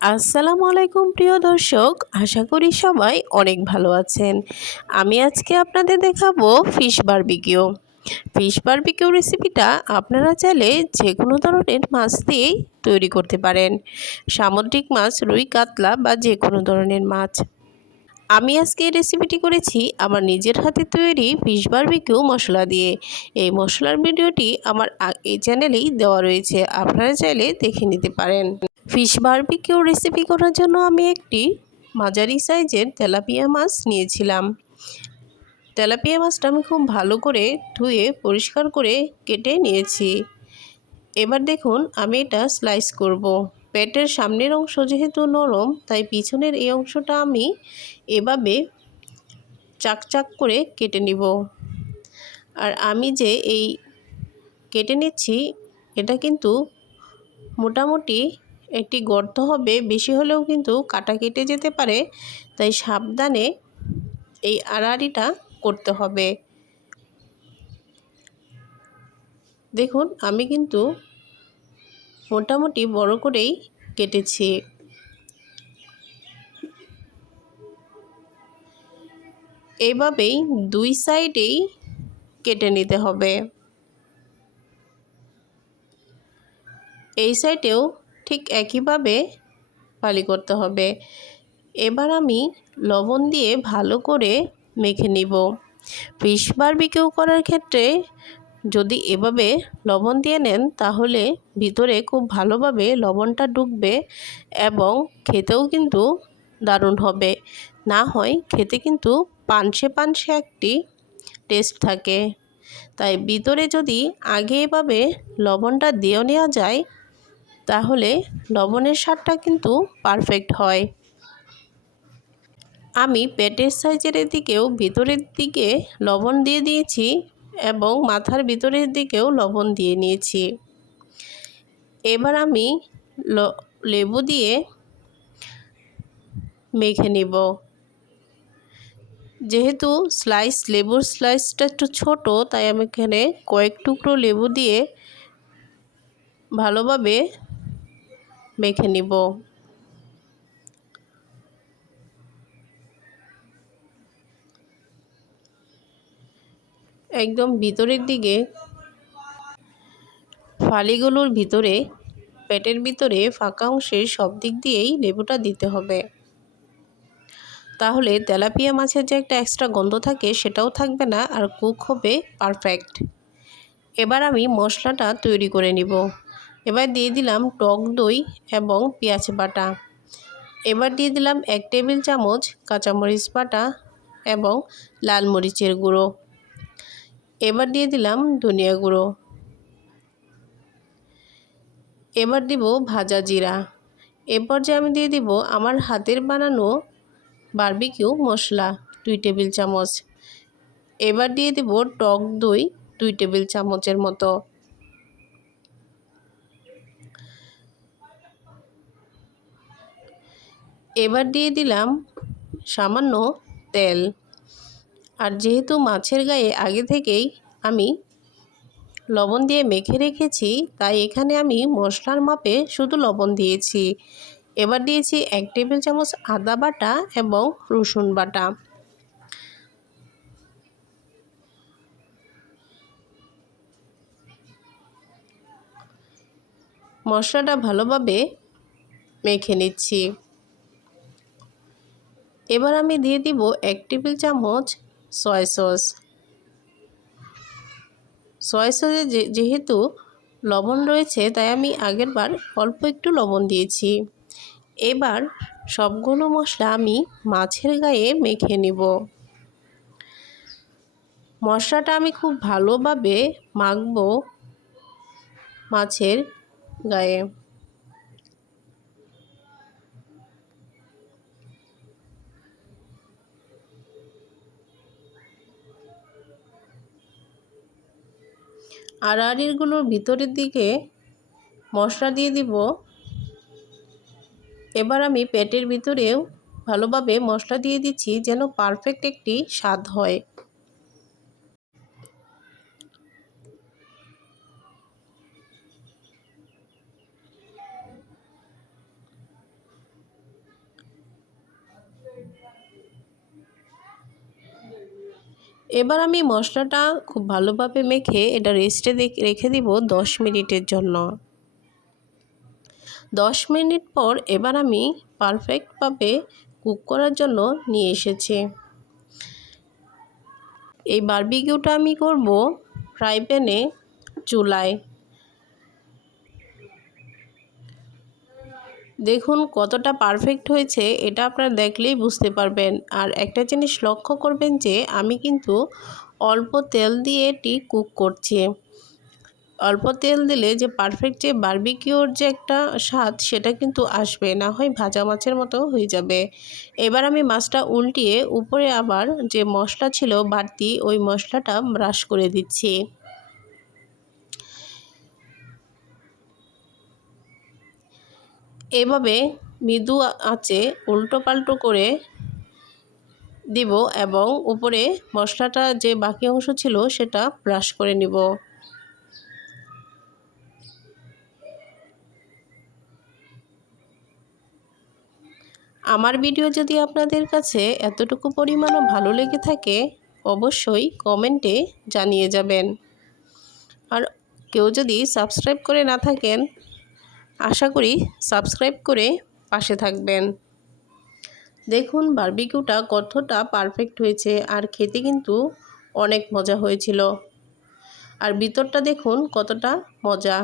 আসসালামু আলাইকুম প্রিয় দর্শক, আশা করি সবাই অনেক ভালো আছেন। আমি আজকে আপনাদের দেখাবো ফিশ বারবিকিউ। ফিশ বারবিকিউ রেসিপিটা আপনারা চাইলে যে কোনো ধরনের মাছ দিয়েই তৈরি করতে পারেন। সামুদ্রিক মাছ, রুই, কাতলা বা যে কোনো ধরনের মাছ। আমি আজকে এই রেসিপিটি করেছি আমার নিজের হাতে তৈরি ফিশ বারবিকিউ মশলা দিয়ে। এই মশলার ভিডিওটি আমার এই চ্যানেলেই দেওয়া রয়েছে। আপনারা চাইলে দেখে নিতে পারেন। ফিশ বারবিকিউ রেসিপি করার জন্য আমি একটি মাঝারি সাইজের তেলাপিয়া মাছ নিয়েছিলাম। তেলাপিয়া মাছটা আমি খুব ভালো করে ধুয়ে, পরিষ্কার করে কেটে নিয়েছি। এবার দেখুন আমি এটা স্লাইস করব। পেটের সামনের অংশ যেহেতু নরম, তাই পিছনের এই অংশটা আমি এভাবে চাকচাক করে কেটে নিব। আর আমি যে এই কেটে নিচ্ছি, এটা কিন্তু মোটামুটি একটি গর্ত হবে, বেশি হলেও কিন্তু কাটা কেটে যেতে পারে, তাই সাবধানে এই আড়াআড়িটা করতে হবে। দেখুন, আমি কিন্তু মোটামুটি বড় করেই কেটেছি। এইভাবেই দুই সাইডেই কেটে নিতে হবে। এই সাইডেও ঠিক একইভাবে পালি করতে হবে। এবার আমি লবণ দিয়ে ভালো করে মেখে নিব। ফিশ বারবিকিউ করার ক্ষেত্রে যদি এভাবে লবণ দিয়ে নেন, তাহলে ভিতরে খুব ভালোভাবে লবণটা ঢুকবে এবং খেতেও কিন্তু দারুণ হবে। না হয় খেতে কিন্তু পানসে পানসে একটি টেস্ট থাকে। তাই ভিতরে যদি আগে এভাবে লবণটা দিয়েও নেওয়া যায় তাহলে লবণের স্বাদটা কিন্তু পারফেক্ট হয়। আমি পেটের সাইজের দিকেও ভিতরের দিকে লবণ দিয়ে দিয়েছি এবং মাথার ভিতরের দিকেও লবণ দিয়ে নিয়েছি। এবার আমি লেবু দিয়ে মেখে নিব। যেহেতু স্লাইস লেবুর স্লাইসটা একটু ছোট, তাই আমি এখানে কয়েক টুকরো লেবু দিয়ে ভালোভাবে মেখে নিব একদম ভিতরের দিকে, ফালিগুলোর ভিতরে, পেটের ভিতরে ফাঁকা অংশের সব দিক দিয়েই লেবুটা দিতে হবে। তাহলে তেলাপিয়া মাছের যে একটা এক্সট্রা গন্ধ থাকে সেটাও থাকবে না আর কুক হবে পারফেক্ট এবার আমি মশলাটা তৈরি করে নিব। এবার দিয়ে দিলাম টক দই এবং পেঁয়াজ বাটা। এবার দিয়ে দিলাম এক টেবিল চামচ কাঁচামরিচ বাটা এবং লাল মরিচের গুঁড়ো। এবার দিয়ে দিলাম ধনিয়া গুঁড়ো। এবার দিব ভাজা জিরা। এরপর যে আমি দিয়ে দিব আমার হাতের বানানো বারবিকিউ মশলা দুই টেবিল চামচ। এবার দিয়ে দিব টক দই দুই টেবিল চামচের মতো। এবার দিয়ে দিলাম সামান্য তেল। আর যেহেতু মাছের গায়ে আগে থেকেই আমি লবণ দিয়ে মেখে রেখেছি, তাই এখানে আমি মশলার মাপে শুধু লবণ দিয়েছি। এবার দিয়েছি এক টেবিল চামচ আদা বাটা এবং রসুন বাটা। মশলাটা ভালোভাবে মেখে নিচ্ছি। এবার আমি দিয়ে দিব এক টেবিল চামচ সয় সস। সয় সসে যেহেতু লবণ রয়েছে, তাই আমি আগের বার অল্প একটু লবণ দিয়েছি। এবার সবগুলো মশলা আমি মাছের গায়ে মেখে নিব। মশলাটা আমি খুব ভালোভাবে মাখবো মাছের গায়ে। আড়াআড়িগুলোর ভিতরের দিকে মশলা দিয়ে দিব। এবার আমি পেটের ভিতরেও ভালোভাবে মশলা দিয়ে দিচ্ছি যেন পারফেক্ট একটি স্বাদ হয়। এবার আমি মশলাটা খুব ভালোভাবে মেখে এটা রেস্টে রেখে দিব দশ মিনিটের জন্য। দশ মিনিট পর এবার আমি পারফেক্টভাবে কুক করার জন্য নিয়ে এসেছি। এই বারবিকিউটা আমি করব ফ্রাই প্যানে চুলায়। দেখুন কতটা পারফেক্ট হয়েছে, এটা আপনারা দেখলেই বুঝতে পারবেন। আর একটা জিনিস লক্ষ্য করবেন যে, আমি কিন্তু অল্প তেল দিয়ে এটি কুক করছি। অল্প তেল দিলে যে পারফেক্ট যে বার্বিকিওর যে একটা স্বাদ, সেটা কিন্তু আসবে, না হয় ভাজা মাছের মতো হয়ে যাবে। এবার আমি মাছটা উল্টিয়ে উপরে আবার যে মশলা ছিল বাড়তি, ওই মশলাটা ব্রাশ করে দিচ্ছি। এভাবে মৃদু আঁচে উল্টো পাল্টো করে দিব এবং উপরে মশলাটা যে বাকি অংশ ছিল সেটা ব্রাশ করে নিব। আমার ভিডিও যদি আপনাদের কাছে এতটুকু পরিমাণও ভালো লেগে থাকে, অবশ্যই কমেন্টে জানিয়ে যাবেন। আর কেউ যদি সাবস্ক্রাইব করে না থাকেন আশা করি সাবস্ক্রাইব করে পাশে থাকবেন। দেখুন, বার্বিকিউটা কতটা পারফেক্ট হয়েছে আর খেতে কিন্তু অনেক মজা হয়েছিল। আর ভিতরটা দেখুন কতটা মজা।